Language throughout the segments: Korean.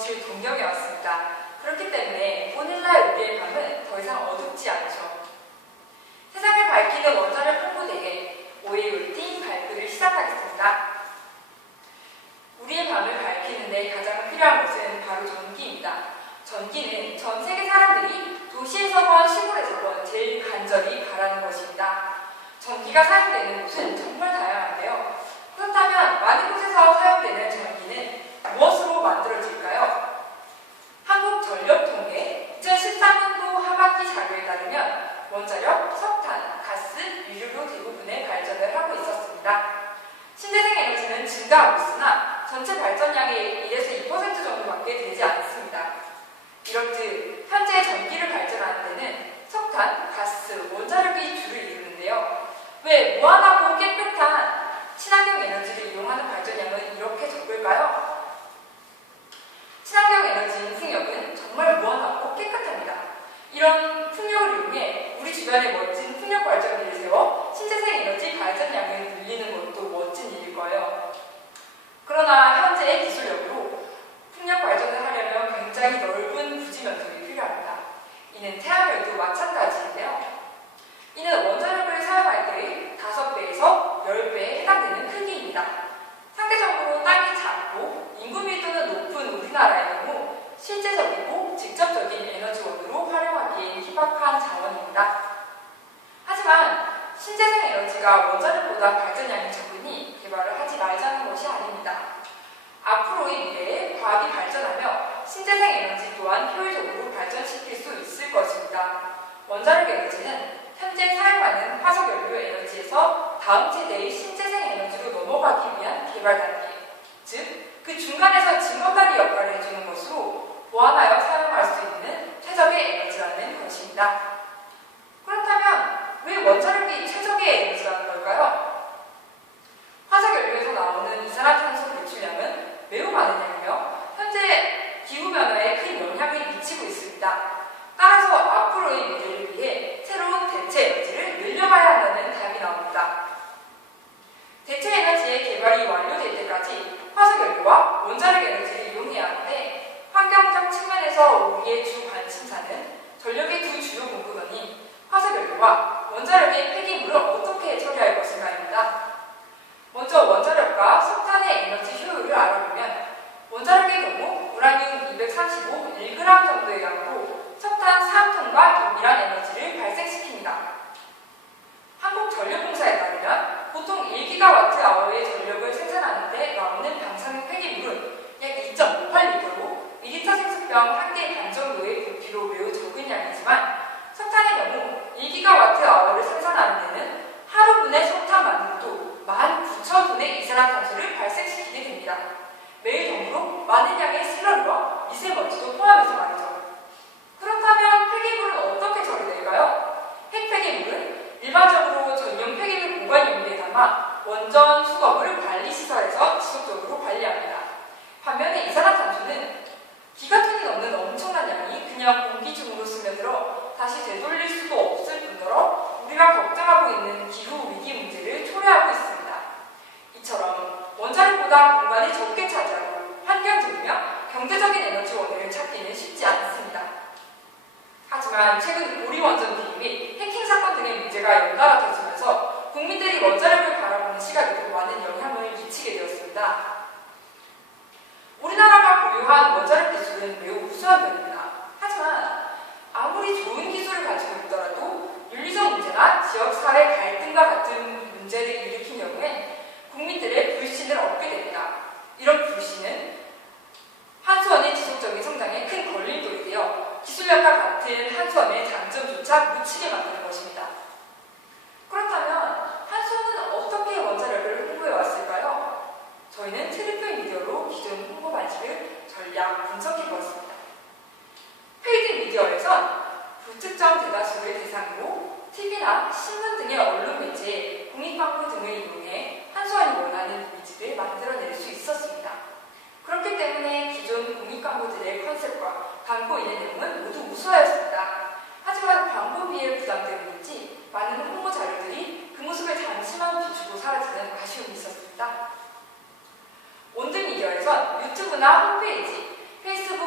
빛을 동경해왔습니다. 그렇기 때문에 오늘날 우리의 밤은 더 이상 어둡지 않죠. 세상을 밝히는 원자력 홍보대회 5일 루틴 발표를 시작하겠습니다. 우리의 밤을 밝히는 데 가장 필요한 것은 바로 전기입니다. 전기는 전 세계 사람들이 도시에서건 시골에서건 제일 간절히 바라는 것입니다. 전기가 사용되는 곳은 정말 다양한데요. 그렇다면 많은 곳에서 사용되는 전기는 무엇으로 만들어질까요? 한국전력통계 2013년도 하반기 자료에 따르면 원자력, 석탄, 가스, 유류로 대부분의 발전을 하고 있었습니다. 신재생 에너지는 증가하고 있으나 전체 발전량의 1에서 2% 정도밖에 되지 않습니다. 이렇듯 현재 전기를 발전하는 데는 석탄, 가스, 원자력이 주를 이루는데요. 왜 무한하고 깨끗한 친환경 에너지를 이용하는 발전량은 이렇게 적을까요? 친환경 에너지인 풍력은 정말 무한하고 깨끗합니다. 이런 풍력을 이용해 우리 주변에 멋진 풍력 발전기를 세워 신재생 에너지 발전량을 늘리는 것도 멋진 일일 거예요. 그러나 현재의 기술력으로 풍력 발전을 하려면 굉장히 넓은 부지 면적이 필요합니다. 이는 태양열도 마찬가지인데요. 이는 원자력을 사용할 때의 5배에서 10배에 해당되는 크기입니다. 상대적으로 땅이 작고 인구 밀도는 높은 우리나라의 경우 실제적이고 직접적인 에너지원으로 활용하기엔 희박한 자원입니다. 하지만 신재생 에너지가 원자력보다 발전량이 적으니 개발을 하지 말자는 것이 아닙니다. 앞으로의 미래에 과학이 발전하며 신재생 에너지 또한 효율적으로 발전시킬 수 있을 것입니다. 원자력 에너지는 현재 사용하는 화석연료 에너지에서 다음 세대의 신재생 에너지로 넘어가기 위한 개발 단계, 즉 그 중간에서 징검다리 역할을 해주는 것으로 보완하여 사용할 수 있는 최적의 에너지라는 것입니다. 그렇다면 왜 원자력이 최적의 에너지라는 걸까요? 화석연료에서 나오는 이산화탄소 배출량은 매우 많은 양이며 현재 기후변화에 큰 영향을 미치고 있습니다. 따라서 앞으로의 미래를 위해 새로운 대체 에너지를 늘려가야 한다는 답이 나옵니다. 대체 에너지의 개발이 완료될 때까지 화석연료와 원자력 에너지를 이용해야 하는데 환경적 측면에서 우리의 주 관심사는 전력의 두 주요 공급원인 화석연료와 원자력의 폐기물을 어떻게 처리할 것인가입니다. 먼저 원자력과 석탄의 에너지 효율을 알아보면 원자력의 경우 우라늄 235 1g 정도의 양으로 석탄 3톤과 동일한 에너지를 발생시킵니다. 한국전력공사에 따르면 보통 1GWh의 전력을 생산하는 데 나오는 방사능 폐기물은 약 2.58리터로 2리터 생수병 1개 반 정도의 부피로 매우 적은 양이지만 석탄의 경우 1GWh를 생산하는 데는 하루분의 석탄만으로도 19,000톤의 이산화탄소를 발생시키게 됩니다. 매일 덤으로 많은 양의 슬러리와 미세먼지도 포함해서 말이죠. 그렇다면 폐기물은 어떻게 처리될까요? 핵폐기물은 일반적으로 전용 폐기물 보관 용기에 담아 원전 수거물 관리시설에서 지속적으로 관리합니다. 반면에 이산화탄소는 기가톤이 넘는 엄청난 양이 그냥 공기 중으로 스며들어 다시 되돌릴 수도 없을 뿐더러 우리가 걱정하고 있는 기후위기 문제를 초래하고 있습니다. 이처럼 원자력보다 공간을 적게 차지하고 환경적이며 경제적인 에너지원을 찾기는 쉽지 않습니다. 하지만 최근 고리원전 비리 및 해킹 사건 등의 문제가 연달아 터지면서 국민들이 원자력을 바라보는 시각에도 많은 영향을 미치게 되었습니다. 우리나라가 보유한 원자력 기술은 매우 우수한 편입니다. 하지만 아무리 좋은 기술을 가지고 있더라도 윤리적 문제나 지역사회 갈등과 같은 문제를 일으킨 경우엔 국민들의 불신을 얻게 됩니다. 이런 불신은 한수원의 지속적인 성장에 큰 걸림돌이 되어 기술력과 같은 한수원의 장점조차 묻히게 만드는 것입니다. 그렇다면 한수원은 어떻게 원자력을 홍보해왔을까요? 저희는 트리플 미디어로 기존 홍보 방식을 전략 분석해보았습니다. 페이드 미디어에선 불특정 대다수를 대상으로 TV나 신문 등의 언론 매체, 공익광고 등을 이용해 한수원이 원하는 이미지를 만들어낼 수 있었습니다. 그렇기 때문에 기존 공익광고들의 컨셉과 담고 있는 내용은 모두 우수하였습니다. 하지만 광고비의 부담 때문인지 많은 홍보 자료들이 그 모습을 잠시만 비추고 사라지는 아쉬움이 있었습니다. 온드미디어에선 유튜브나 홈페이지, 페이스북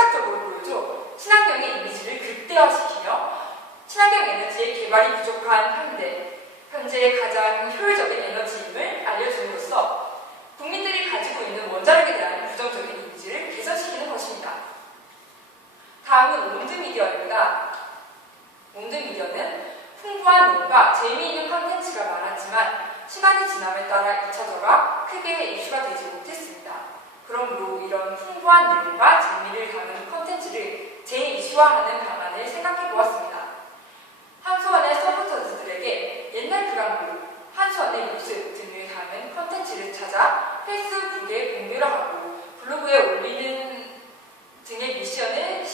시각적으로 보여줘 친환경의 이미지를 극대화시키며 친환경 에너지의 개발이 부족한 현재의 가장 효율적인 에너지임을 알려줌으로써 국민들이 가지고 있는 원자력에 대한 부정적인 이미지를 개선시키는 것입니다. 다음은 온드미디어입니다. 온드미디어는 풍부한 내용과 재미있는 컨텐츠가 많았지만 시간이 지남에 따라 잊혀져가 크게 이슈가 되지 못했습니다. 그러므로 이런 풍부한 내용과 재미를 담은 컨텐츠를 재이슈화하는 방안을 생각해 보았습니다. 한수원의 서포터즈들에게 옛날 브라보, 한수원의 모습 등을 담은 컨텐츠를 찾아 페이스북에 공유를 하고 블로그에 올리는 등의 미션을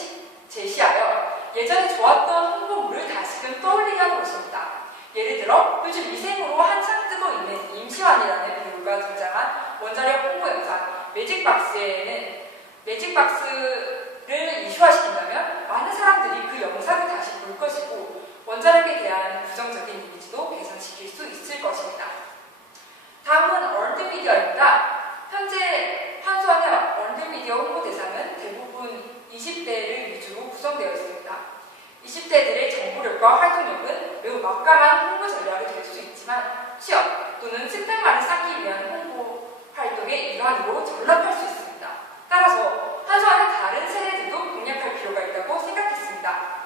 제시하여 예전에 좋았던 홍보물을 다시금 떠올리게 하는 것입니다. 예를 들어 요즘 미생으로 한창 뜨고 있는 임시완이라는 배우가 등장한 원자력 홍보 영상 매직박스를 이슈화시킨다면 많은 사람들이 그 영상을 다시 볼 것이고 원자력에 대한 부정적인 이미지도 개선시킬 수 있을 것입니다. 다음은 얼드미디어입니다. 현재 한수원의 얼드미디어 홍보 대상은 대부분 20대를 위주로 구성되어 있습니다. 20대들의 정보력과 활동력은 매우 막강한 홍보 전략이 될 수 있지만 취업 또는 스펙만을 쌓기 위한 홍보 활동의 일환으로 전락할 수 있습니다. 따라서 한수원은 다른 세대들도 공략할 필요가 있다고 생각했습니다.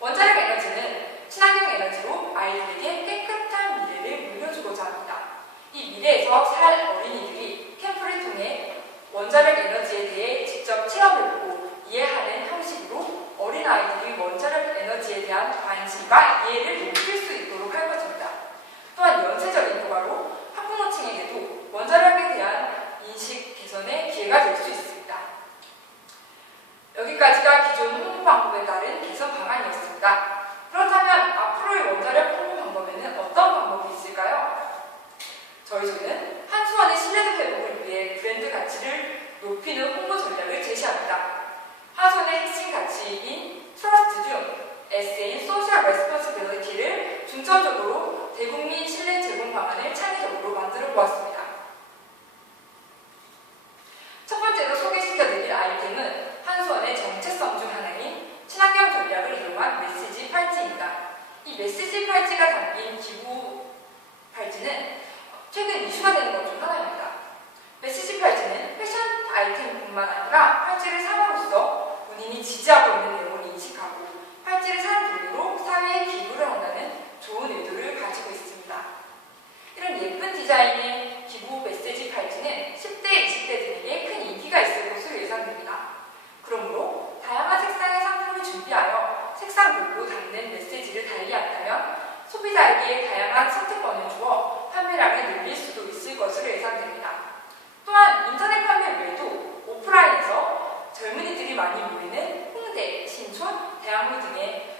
원자력 에너지는 친환경 에너지로 아이들에게 깨끗한 미래를 물려주고자 합니다. 이 미래에서 살 어린이들이 캠프를 통해 원자력 에너지에 대해 직접 체험해보고 이해하는 형식으로 어린아이들이 원자력 에너지에 대한 관심과 이해를 높일 수 있도록 할 것입니다. 또한 연쇄적인 효과로 학부모층에게도 원자력에 대한 인식 개선의 기회가 될 수 있습니다. 여기까지가 기존 홍보 방법에 따른 개선 방안이었습니다. 그렇다면 앞으로의 원자력 홍보 방법에는 어떤 방법이 있을까요? 저희 조는 한수원의 신뢰도 회복을 위해 브랜드 가치를 높이는 홍보 전략을 제시합니다. 한수원의 핵심 가치인 트러스트 중 S인 소셜 레스폰시빌리티를 중점적으로 대국민 신뢰 제공 방안을 창의적으로 만들어 보았습니다. 첫 번째로 소개시켜드릴 아이템은 한수원의 정체성 중 하나인 친환경 전략을 이용한 메시지 팔찌입니다. 이 메시지 팔찌가 담긴 기부 팔찌는 최근 이슈가 되는 것 중 하나입니다. 메시지 팔찌는 패션 아이템뿐만 아니라 팔찌를 삼으로써 본인이 지지하고 있는 내용을 인식하고 팔찌를 산 돈으로 사회에 기부를 한다는 좋은 의도를 가지고 있습니다. 이런 예쁜 디자인의 기부 메시지 팔찌는 10대, 20대들에게 큰 인기가 있을 것으로 예상됩니다. 그러므로 다양한 색상의 상품을 준비하여 색상별로 담는 메시지를 달리한다면 소비자에게 다양한 선택권을 주어 판매량을 늘릴 수도 있을 것으로 예상됩니다. 또한 인터넷 판매 외에도 오프라인에서 젊은이들이 많이 모이는 홍대, 신촌, 대학로 등의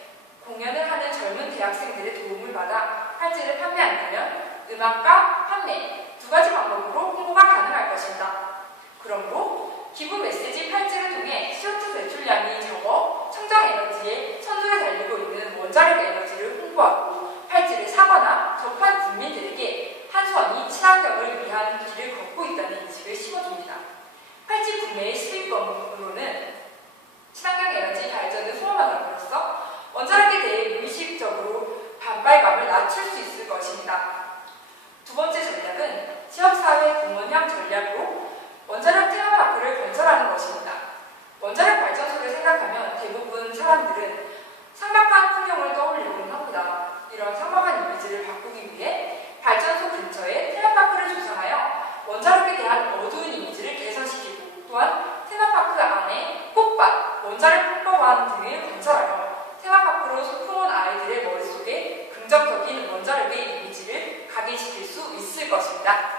공연을 하는 젊은 대학생들의 도움을 받아 팔찌를 판매한다면 음악과 판매 두 가지 방법으로 홍보가 가능할 것입니다. 그러므로 기부 메시지 팔찌를 통해 CO2 배출량이 적어 청정에너지에 선두에 달리고 있는 원자력 에너지를 홍보하고 팔찌를 사거나 접한 국민들에게 한수원이 친환경을 위한 길을 걷고 있다는 인식을 심어줍니다. 팔찌 구매의 시비법으로는 친환경 에너지 발전을 후원함으로써 원자력에 대해 무의식적으로 반발감을 낮출 수 있을 것입니다. 두 번째 전략은 지역사회 공원형 전략으로 원자력 테마파크를 건설하는 것입니다. 원자력 발전소를 생각하면 대부분 사람들은 삭막한 풍경을 떠올리곤 합니다. 이런 삭막한 이미지를 바꾸기 위해 발전소 근처에 테마파크를 조성하여 원자력에 대한 어두운 이미지를 개선시키고 또한 테마파크 안에 꽃밭, 원자력 홍보관 등을 건설하여 테마파크로 소풍 온 아이들의 머릿속에 긍정적인 원자력의 이미지를 각인시킬 수 있을 것입니다.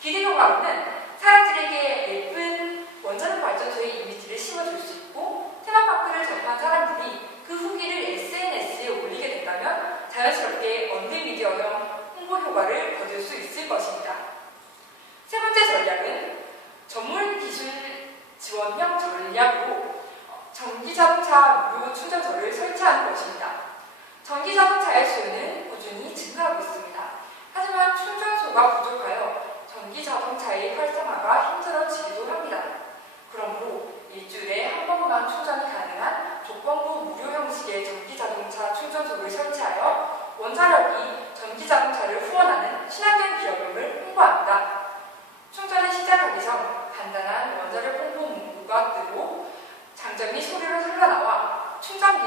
기대 효과로는 사람들에게 예쁜 원자력 발전소의 이미지를 심어줄 수 있고 테마파크를 접한 사람들이 그 후기를 SNS에 올리게 된다면 자연스럽게 언더미디어형 홍보 효과를 거둘 수 있을 것입니다. 세 번째 전략은 전문 기술 지원형 전략으로 전기자동차 무료 충전소를 설치하는 것입니다. 전기자동차의 수요는 꾸준히 증가하고 있습니다. 하지만 충전소가 부족하여 전기자동차의 활성화가 힘들어지기도 합니다. 그러므로 일주일에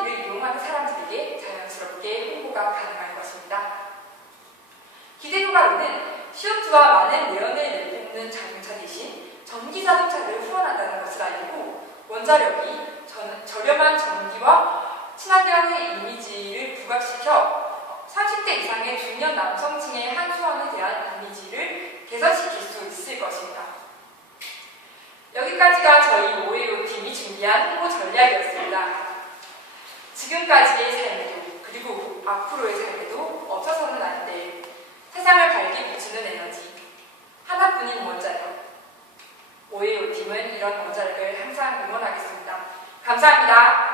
이를 이용하는 사람들에게 자연스럽게 홍보가 가능할 것입니다. 기대효과로는 CO2와 많은 내연을 내뿜는 자동차 대신 전기 자동차를 후원한다는 것을 알리고 원자력이 저렴한 전기와 친환경의 이미지를 부각시켜 30대 이상의 중년 남성층의 한수원에 대한 이미지를 개선시킬 수 있을 것입니다. 여기까지가 저희 오해요 팀이 준비한 홍보 전략이었습니다. 지금까지의 삶에도 그리고 앞으로의 삶에도 없어서는 안 될 세상을 밝게 비추는 에너지 하나뿐인 원자력. 오해요 팀은 이런 원자력을 항상 응원하겠습니다. 감사합니다.